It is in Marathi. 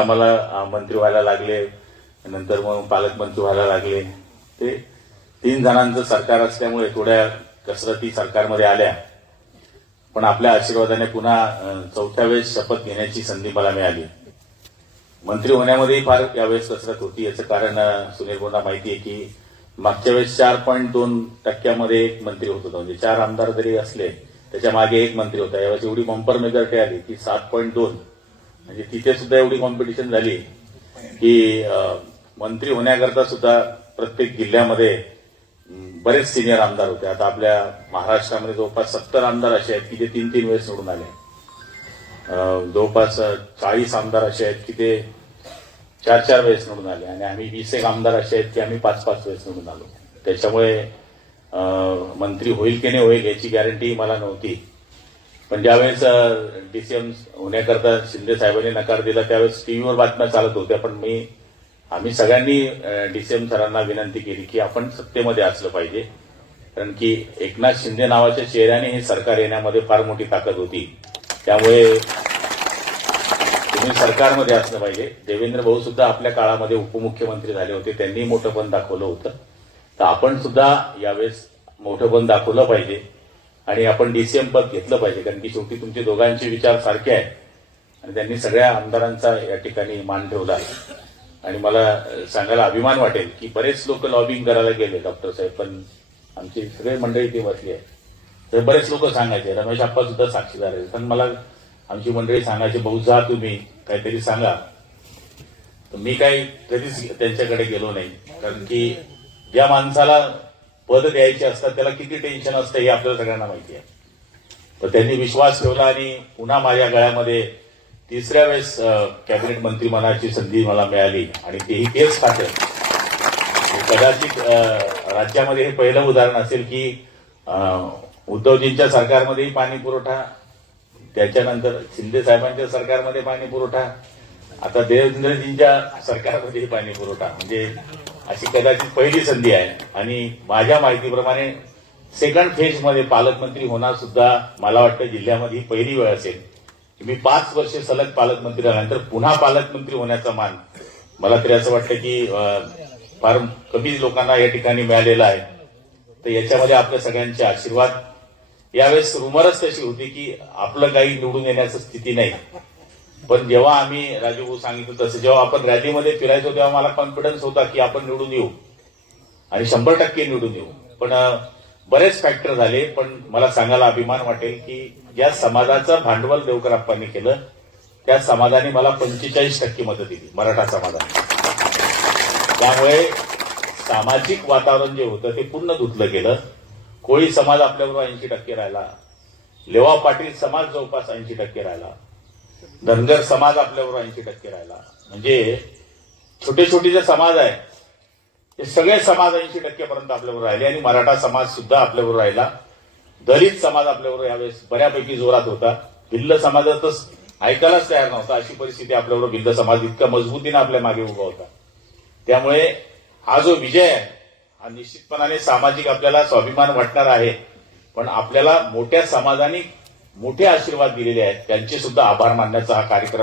आम्हाला मंत्री व्हायला लागले नंतर मग पालकमंत्री व्हायला लागले ते तीन जणांचं सरकार असल्यामुळे थोड्या कसरती सरकारमध्ये आल्या पण आपल्या आशीर्वादाने पुन्हा चौथ्या वेळेस शपथ घेण्याची संधी मला मिळाली मंत्री होण्यामध्येही फार यावेळेस कसरत होती याचं कारण सुनील गोंडा माहिती आहे की मागच्या वेळेस चार पॉईंट दोन टक्क्यामध्ये एक मंत्री होत होता म्हणजे चार आमदार जरी असले त्याच्या मागे एक मंत्री होता यावेळेस एवढी बंपर मेजॉरिटी आली की सात पॉईंट दोन म्हणजे तिथे सुद्धा एवढी कॉम्पिटिशन झाली की मंत्री होण्याकरता सुद्धा प्रत्येक जिल्ह्यामध्ये बरेच सिनियर आमदार होते आता आपल्या महाराष्ट्रामध्ये जवळपास सत्तर आमदार असे आहेत की ते तीन तीन वेळेस निवडून आले जवळपास चाळीस आमदार असे आहेत की ते चार चार वेळेस निवडून आले आणि आम्ही वीस एक आमदार असे आहेत की आम्ही पाच पाच वेळेस निवडून आलो त्याच्यामुळे मंत्री होईल की नाही होईल याची गॅरंटी मला नव्हती पण ज्यावेळेस डीसीएम होण्याकरता शिंदे साहेबांनी नकार दिला त्यावेळेस टीव्हीवर बातम्या चालत होत्या पण मी आम्ही सगळ्यांनी डीसीएम सरांना विनंती केली की आपण सत्तेमध्ये असलं पाहिजे कारण की एकनाथ शिंदे नावाच्या चेहऱ्याने हे सरकार येण्यामध्ये फार मोठी ताकद होती त्यामुळे तुम्ही सरकारमध्ये असलं पाहिजे देवेंद्र भाऊ सुद्धा आपल्या काळामध्ये उपमुख्यमंत्री झाले होते त्यांनी मोठं पण दाखवलं होतं तर आपण सुद्धा यावेळेस मोठं पण दाखवलं पाहिजे आणि आपण डीसीएम पद घेतलं पाहिजे कारण की शेवटी तुमचे दोघांचे विचार सारखे आहेत आणि त्यांनी सगळ्या आमदारांचा या ठिकाणी मान ठेवला आहे आणि मला सांगायला अभिमान वाटेल की बरेच लोक लॉबिंग करायला गेले डॉक्टर साहेब पण आमची सगळे मंडळी ती बसली आहे तर बरेच लोक सांगायचे रमेश आप्पा सुद्धा साक्षीदार आहे पण मला आमची मंडळी सांगायची बहुत जा तुम्ही काहीतरी सांगा तर मी काही कधीच त्यांच्याकडे गेलो नाही कारण की ज्या माणसाला पद द्यायची असतात त्याला किती टेन्शन असतं हे आपल्याला सगळ्यांना माहिती आहे तर त्यांनी विश्वास ठेवला आणि पुन्हा माझ्या गळ्यामध्ये तिसऱ्या वेळेस कॅबिनेट म्हणायची संधी मला मिळाली आणि तेही तेच खातं कदाचित राज्यामध्ये हे पहिलं उदाहरण असेल की उद्धवजींच्या सरकारमध्येही पाणी पुरवठा त्याच्यानंतर शिंदे साहेबांच्या सरकारमध्ये पाणी पुरवठा आता देवेंद्रजींच्या सरकारमध्येही पाणी पुरवठा म्हणजे अशी कदाचित पहिली संधी आहे आणि माझ्या माहितीप्रमाणे सेकंड फेजमध्ये पालकमंत्री होणार सुद्धा मला वाटतं जिल्ह्यामध्ये ही पहिली वेळ असेल की मी पाच वर्षे सलग पालकमंत्री झाल्यानंतर पुन्हा पालकमंत्री होण्याचा मान मला तरी असं वाटतं की फार कमी लोकांना या ठिकाणी मिळालेला आहे तर याच्यामध्ये आपल्या सगळ्यांचे आशीर्वाद यावेळेस रुमरच तशी होती की आपलं काही निवडून येण्याची स्थिती नाही पण जेव्हा आम्ही राजूभाऊ सांगितलं तसं जेव्हा आपण रॅलीमध्ये फिरायचो तेव्हा मला कॉन्फिडन्स होता की आपण निवडून येऊ आणि शंभर टक्के निवडून येऊ पण बरेच फॅक्टर झाले पण मला सांगायला अभिमान वाटेल की ज्या समाजाचं भांडवल देवकरप्पांनी केलं त्या समाजाने मला पंचेचाळीस टक्के मदत दिली मराठा समाजाने त्यामुळे सामाजिक वातावरण जे होतं ते पूर्ण धुतलं गेलं कोळी समाज आपल्याबरोबर ऐंशी टक्के राहिला लेवा पाटील समाज जवळपास ऐंशी टक्के राहिला धनगर समाज आपल्यावर ऐंशी टक्के राहिला म्हणजे छोटे छोटे जे समाज आहे ते सगळे समाज ऐंशी टक्केपर्यंत आपल्यावर राहिले आणि मराठा समाज सुद्धा आपल्यावर राहिला दलित समाज आपल्यावर यावेळेस बऱ्यापैकी जोरात होता भिल्ल समाजातच ऐकायलाच तयार नव्हता अशी परिस्थिती आपल्यावर भिल्ल समाज इतका मजबूतीनं आपल्या मागे उभा होता त्यामुळे हा जो विजय आहे हा निश्चितपणाने सामाजिक आपल्याला स्वाभिमान वाटणार आहे पण आपल्याला मोठ्या समाजाने मोठे आशीर्वाद दिलेले आहेत त्यांचे सुद्धा आभार मानण्याचा हा कार्यक्रम